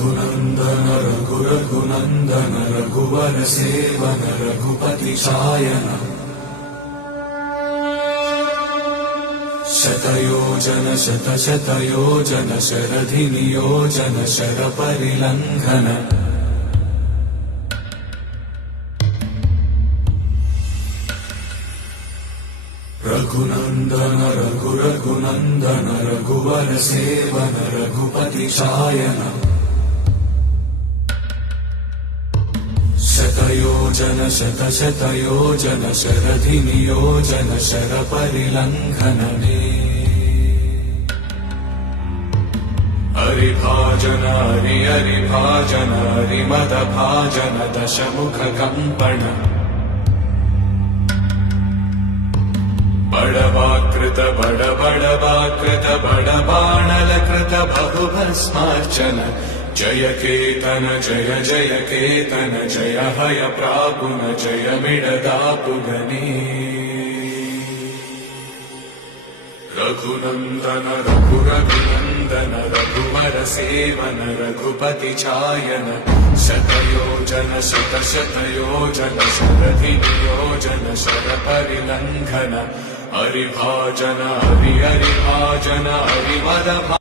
रघुनन्दन रघुनन्दन रघुवर सेवन रघुपति चायन शतयोजन शतशतयोजन शरधि नियोजन शरपरिलङ्घन रघुनन्दन रघुनन्दन रघुवर सेवन रघुपति चायन शतयोजन शतशतयोजन शरधि नियोजन शरपरिलङ्घन हरिभाजन हरिभाजन हरिमदभाजन दशमुख कंपन बड़वाकृत बड़वाकृत बड़बाणलकृत बहुभस्मार्चन जय केतन जय जय केतन जय हय प्रापुन जय मिडदापुगनी रघुनन्दन रघुनन्दन रघुवर सेवन रघुपति चायन शतयोजन शतशतयोजन शरधि नियोजन शरपरिलङ्घन हरिभाजन हरिभाजन हरिमदभाजन